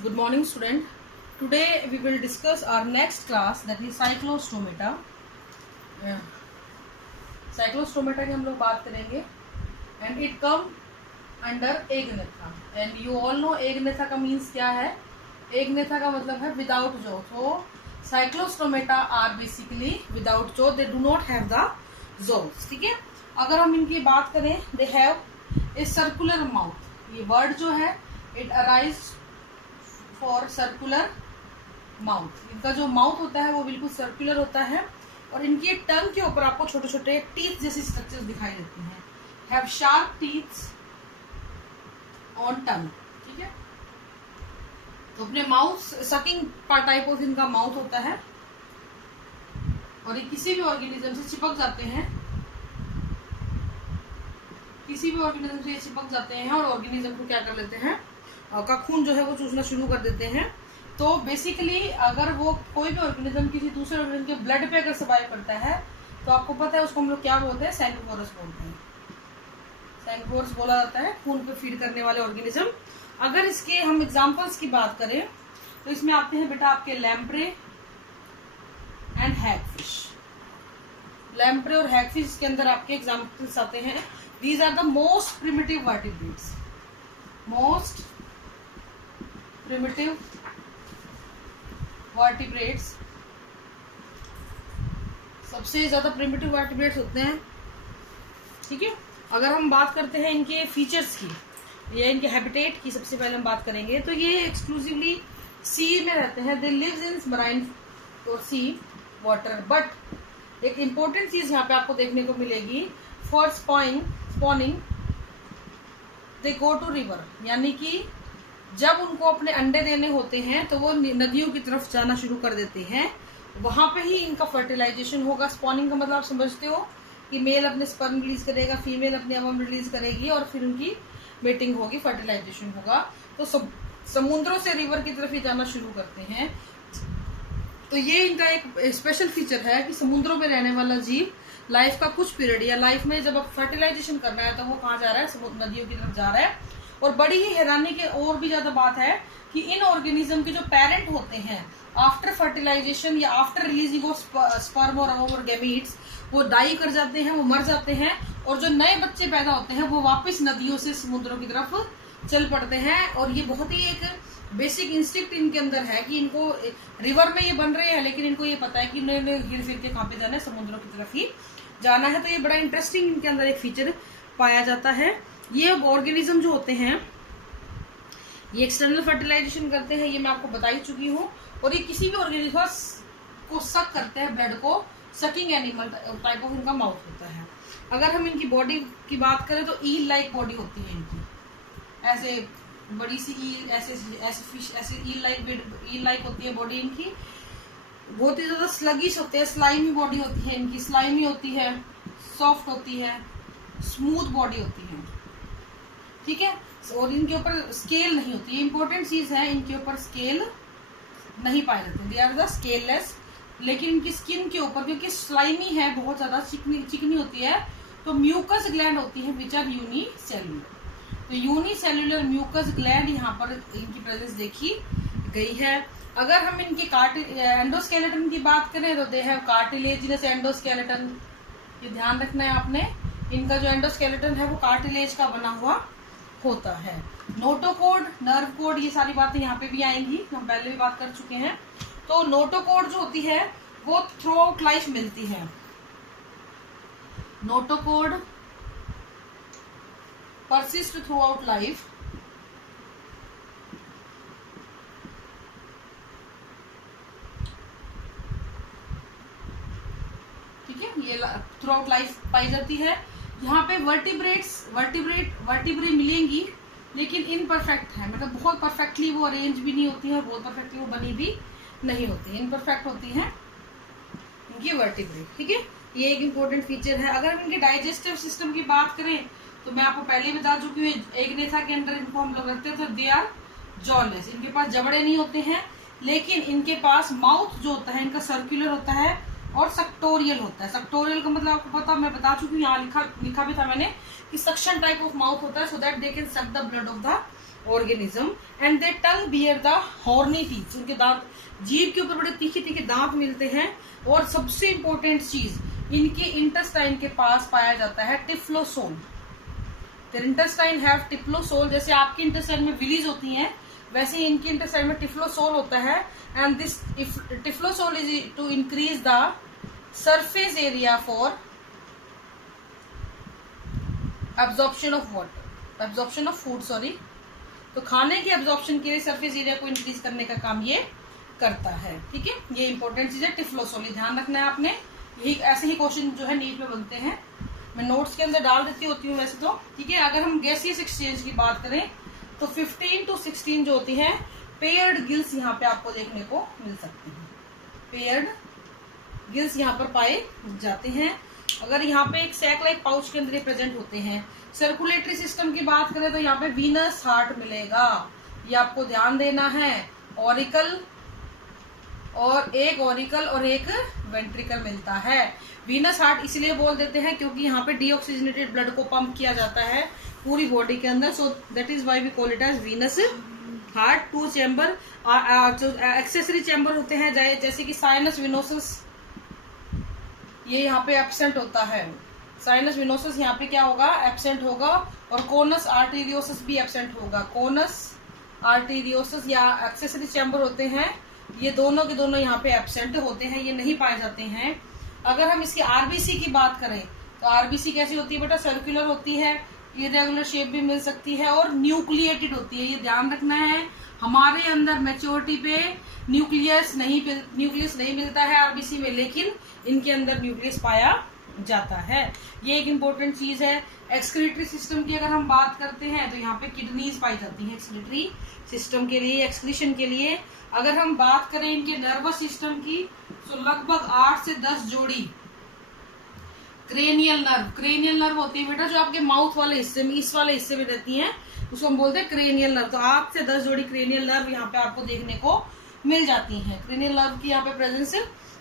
Good morning, student. Today we will discuss our next class, that is cyclostomata. Cyclostomata की हम लोग बात करेंगे and it come under agnatha. And you all know agnatha का means क्या है. agnatha का मतलब है without jaw. So cyclostomata are basically without jaw. They do not have the jaws. ठीक है. अगर हम इनकी बात करें, they have a circular mouth. ये word जो है it arise for circular mouth. इनका जो माउथ होता है वो बिल्कुल सर्कुलर होता है और इनके टंग के ऊपर आपको छोटे छोटे टीथ जैसी स्ट्रक्चर्स दिखाई देती हैं. हैव शार्प टीथ ऑन टंग. ठीक है. तो अपने माउथ सकिंग टाइप ऑफ इनका माउथ होता है और ये किसी भी ऑर्गेनिज्म से चिपक जाते हैं. किसी भी ऑर्गेनिज्म से ये चिपक जाते हैं और ऑर्गेनिज्म को क्या कर लेते हैं, का खून जो है वो चूसना शुरू कर देते हैं. तो बेसिकली अगर वो कोई भी ऑर्गेनिज्म किसी दूसरे ऑर्गेनिज्म के ब्लड पे अगर सर्वाइव करता है तो आपको पता है उसको हम लोग क्या बोलते हैं, सैंक्रोफोरस बोलते हैं. सैंक्रोफोरस बोला जाता है खून पे फीड करने वाले ऑर्गेनिज्म. अगर इसके हम एग्जांपल्स की बात करें तो इसमें आते हैं बेटा आपके लैम्प्रे एंड हैगफिश. लैम्प्रे और हैगफिश के अंदर आपके एग्जांपल्स आते हैं. These are the most primitive vertebrates. Most primitive vertebrates, सबसे ज्यादा प्रिमिटिव वर्टिब्रेट्स होते हैं. ठीक है. अगर हम बात करते हैं इनके फीचर्स की या इनके हैबिटेट की, सबसे पहले हम बात करेंगे तो ये एक्सक्लूसिवली सी में रहते हैं. दे लिव्स इन मराइन और सी वाटर. बट एक इंपॉर्टेंट चीज यहाँ पे आपको देखने को मिलेगी, for spawning they go to river. यानी कि जब उनको अपने अंडे देने होते हैं तो वो नदियों की तरफ जाना शुरू कर देते हैं. वहां पे ही इनका फर्टिलाइजेशन होगा. स्पॉनिंग का मतलब आप समझते हो कि मेल अपने स्पर्म रिलीज करेगा, फीमेल अपने अवम रिलीज करेगी और फिर उनकी मेटिंग होगी, फर्टिलाइजेशन होगा. तो समुद्रों से रिवर की तरफ ही जाना शुरू करते हैं. तो ये इनका एक स्पेशल फीचर है कि समुद्रों में रहने वाला जीव लाइफ का कुछ पीरियड या लाइफ में जब अब फर्टिलाइजेशन करना है तो वो कहाँ जा रहा है, नदियों की तरफ जा रहा है. और बड़ी ही हैरानी के और भी ज्यादा बात है कि इन ऑर्गेनिज्म के जो पेरेंट होते हैं आफ्टर फर्टिलाइजेशन या आफ्टर रिलीजिंग ऑफ स्पर्म और गैमीट्स, वो डाई कर जाते हैं, वो मर जाते हैं. और जो नए बच्चे पैदा होते हैं वो वापस नदियों से समुद्रों की तरफ चल पड़ते हैं. और ये बहुत ही एक बेसिक इंस्टिंक्ट इनके अंदर है कि इनको रिवर में ये बन रहे हैं लेकिन इनको ये पता है कि उन्हें हिल फिर के कहाँ पे जाना है, समुद्रों की तरफ ही जाना है. तो ये बड़ा इंटरेस्टिंग इनके अंदर एक फीचर पाया जाता है. ये ऑर्गेनिज्म जो होते हैं ये एक्सटर्नल फर्टिलाइजेशन करते हैं, ये मैं आपको बता ही चुकी हूँ. और ये किसी भी ऑर्गेनिज्म को सक करते हैं, ब्लड को. सकिंग एनिमल टाइप ऑफ इनका माउथ होता है. अगर हम इनकी बॉडी की बात करें तो ईल लाइक बॉडी होती है इनकी. ऐसे बड़ी सी ईल, ऐसे फिश, ऐसे ईल लाइक होती है बॉडी इनकी. बहुत ही ज्यादा स्लगिश होते हैं, स्लाइमी बॉडी होती है इनकी. स्लाइमी होती है, सॉफ्ट होती है, स्मूथ बॉडी होती है. ठीक है. और इनके ऊपर स्केल नहीं होती है. इंपॉर्टेंट चीज है, इनके ऊपर स्केल नहीं पाए जाते. They are the scaleless. लेकिन इनकी स्किन के ऊपर, क्योंकि स्लाइमी है, बहुत ज्यादा चिकनी होती है, तो म्यूकस ग्लैंड होती है विच आर यूनिसेल्युलर. तो यूनिसेल्युलर म्यूकस ग्लैंड यहाँ पर इनकी प्रेजेंस देखी गई है. अगर हम इनके एंडोस्केलेटन की बात करें तो दे हैव कार्टिलेजिनस एंडोस्केलेटन. ये ध्यान रखना है आपने. इनका जो एंडोस्केलेटन है वो कार्टिलेज का बना हुआ होता है. नोटोकोड, नर्व कोड, ये सारी बातें यहाँ पे भी आएंगी, हम पहले भी बात कर चुके हैं. तो नोटोकोड जो होती है वो थ्रू आउट लाइफ मिलती है. Notochord persist through out life. ठीक है. ये थ्रू आउट लाइफ पाई जाती है. यहाँ पे वर्टिब्रे मिलेंगी लेकिन इनपरफेक्ट है, मतलब बहुत परफेक्टली वो अरेंज भी नहीं होती है और बहुत परफेक्टली वो बनी भी नहीं होती है. इनपरफेक्ट होती है इनकी वर्टिब्रे. ठीक है. ये एक इम्पोर्टेंट फीचर है. अगर हम इनके डाइजेस्टिव सिस्टम की बात करें तो मैं आपको पहले बता चुकी हूँ, एग्नेथा के अंदर इनको हम लोग रखते हैं तो दे आर जॉलेस. इनके पास जबड़े नहीं होते हैं लेकिन इनके पास माउथ जो होता है इनका सर्कुलर होता है और सक्टोरियल होता है. सक्टोरियल का मतलब आपको पता, मैं बता चुकी हूँ, यहाँ लिखा भी था मैंने कि सक्शन टाइप ऑफ माउथ होता है, so that they can suck the blood of the organism and they tongue bear the horny teeth, उनके दांत, जीभ के ऊपर बड़े तीखे तीखे दांत मिलते हैं। और सबसे इंपॉर्टेंट चीज, इनके इंटेस्टाइन के पास पाया जाता है टिफ्लोसोल। इंटेस्टाइन हैव टिफ्लोसोल, जैसे आपकी इंटेस्टाइन में विलीज होती हैं वैसे ही इनकी इंटेस्टाइन में टिफ्लोसोल होता है। And this typhlosole is to increase the surface area for absorption of water, absorption of food, sorry. तो खाने के एब्जॉर्प्शन के लिए सरफेस एरिया को इंक्रीज करने का काम ये करता है, ठीक है। ये इंपॉर्टेंट चीज है टिफ्लोसोल, ध्यान रखना है आपने। यही ऐसे ही क्वेश्चन जो है नीट में बनते हैं, मैं नोट्स के अंदर डाल देती होती हूँ वैसे तो, ठीक है। अगर हम गैसियस एक्सचेंज की बात करें तो 15 to 16 जो होती हैं पेयर्ड गिल्स यहाँ पे आपको देखने को मिल सकती हैं। पेयर्ड गिल्स यहाँ पर पाए जाते हैं। अगर यहाँ पे एक सैक लाइक पाउच के अंदर ये प्रेजेंट होते हैं। सर्कुलेटरी सिस्टम की बात करें तो यहाँ पे वीनस हार्ट मिलेगा, ये आपको ध्यान देना है। ऑरिकल और एक वेंट्रिकल मिलता है। वीनस हार्ट इसलिए बोल देते हैं क्योंकि यहाँ पे डीऑक्सीजनेटेड ब्लड को पंप किया जाता है पूरी बॉडी के अंदर, so that is why we call it as venous heart. 2 chamber accessory chamber होते हैं जैसे कि साइनस विनोसस, ये यहाँ पे एब्सेंट होता है। साइनस विनोसस यहाँ पे क्या होगा, एब्सेंट होगा। और कोनस आर्टेरियोसस भी एब्सेंट होगा। कोनस आर्टेरियोसस या एक्सेसरी चैम्बर होते हैं, ये दोनों के दोनों यहाँ पे एब्सेंट होते हैं, ये नहीं पाए जाते हैं। अगर हम इसकी आरबीसी की बात करें तो आरबीसी कैसी होती है बेटा, सर्कुलर होती है, इरेगुलर शेप भी मिल सकती है और न्यूक्लिएटेड होती है। ये ध्यान रखना है, हमारे अंदर मैच्योरिटी पे न्यूक्लियस नहीं मिलता है आरबीसी में, लेकिन इनके अंदर न्यूक्लियस पाया जाता है। ये एक इम्पोर्टेंट चीज है। एक्सक्रीटरी सिस्टम की अगर हम बात करते हैं तो यहाँ पे किडनीज पाई जाती हैं एक्सक्रीटरी सिस्टम के लिए, एक्सक्रीशन के लिए। अगर हम बात करें इनके नर्वस सिस्टम की तो लगभग 8 से 10 जोड़ी क्रेनियल नर्व होती है बेटा, जो आपके माउथ वाले हिस्से में, इस वाले हिस्से में रहती हैं, उसको हम बोलते हैं क्रेनियल नर्व। तो 8 से 10 जोड़ी क्रेनियल नर्व यहाँ पे आपको देखने को मिल जाती हैं। क्रेनियल नर्व की यहाँ पे प्रेजेंस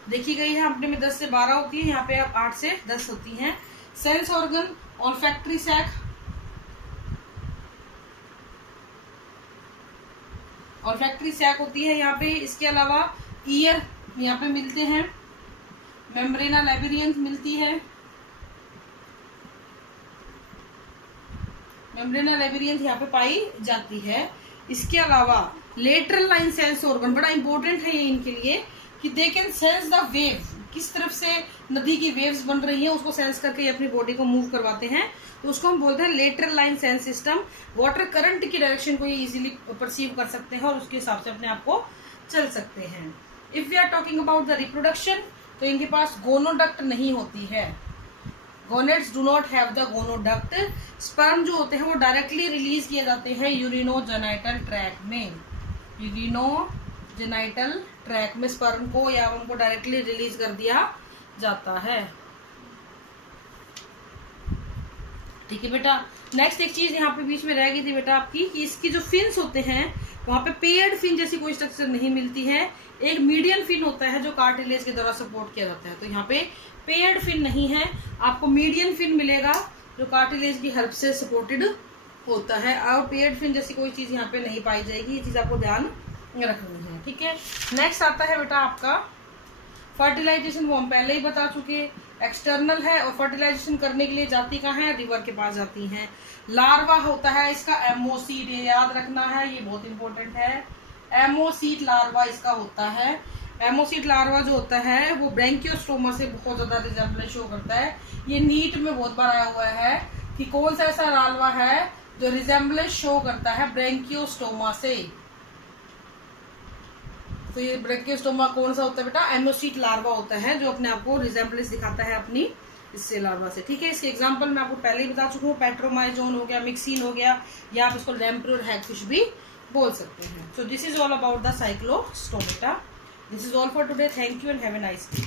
देखी गई है, अपने में 10 से 12 होती है, यहाँ पे आप 8 से 10 होती हैं। Sense organ, olfactory sac, olfactory sac होती है यहाँ पे। इसके अलावा ईयर यहाँ पे मिलते हैं, मेम्ब्रेना लैबिरियंथ मिलती है, मेम्ब्रेना लैबिरियंथ यहाँ पे पाई जाती है। इसके अलावा लेटरल लाइन सेंस ऑर्गन बड़ा इंपॉर्टेंट है ये इनके लिए, कि they can sense the wave, किस तरफ से नदी की वेव्स बन रही है उसको सेंस करके ये अपनी बॉडी को मूव करवाते हैं, तो उसको हम बोलते हैं lateral line sense system. Water current की डायरेक्शन को ये इजीली परसीव कर सकते हैं और उसके हिसाब से अपने आप को चल सकते हैं। If we are talking about the reproduction, तो इनके पास गोनोडक्ट नहीं होती है। Gonads do not have the gonoduct. Sperm जो होते हैं वो डायरेक्टली रिलीज किए जाते हैं यूरिनोजेनाइटल ट्रैक में, यूरिनोजेनाइटल ट्रैक में स्पर्म को या उनको डायरेक्टली रिलीज कर दिया जाता है, ठीक है बेटा। नेक्स्ट एक चीज यहाँ पे बीच में रह गई थी बेटा आपकी, कि इसकी जो फिन्स होते हैं वहां पे पेयर्ड फिन जैसी कोई स्ट्रक्चर नहीं मिलती है। एक मीडियन फिन होता है जो कार्टिलेज के द्वारा सपोर्ट किया जाता है, तो यहाँ पे पेयर्ड फिन नहीं है, आपको मीडियन फिन मिलेगा जो कार्टिलेज की हेल्प से सपोर्टेड होता है। और पेयर्ड फिन जैसी कोई चीज यहाँ पे नहीं पाई जाएगी, ये चीज आपको ध्यान रखनी है, ठीक है। नेक्स्ट आता है बेटा आपका फर्टिलाइजेशन, वो हम पहले ही बता चुके, एक्सटर्नल है और फर्टिलाइजेशन करने के लिए जाती कहाँ है, रिवर के पास जाती हैं। लार्वा होता है इसका एमोसीड, ये याद रखना है, ये बहुत इंपॉर्टेंट है। एमोसीड लार्वा इसका होता है। एमोसीड लार्वा जो होता है वो ब्रैंकियोस्टोमा से बहुत ज्यादा रिजेम्बलेंस शो करता है। ये नीट में बहुत बार आया हुआ है कि कौन सा ऐसा लार्वा है जो रिजेम्बलेंस शो करता है ब्रैंकियोस्टोमा से। तो ये ब्रैंकियोस्टोमा कौन सा होता है बेटा, एमोसीड लार्वा होता है जो अपने आप को रिजेम्बलेंस दिखाता है अपनी इससे लार्वा से, ठीक है। इसके एग्जांपल मैं आपको पहले ही बता चुका हूँ, पेट्रोमाइजोन हो गया, मिक्सिन हो गया, या आप इसको लैम्प्रोर हैगफिश भी बोल सकते हैं। So this is all about the Cyclostomata. This is all for today. Thank you and have a nice day.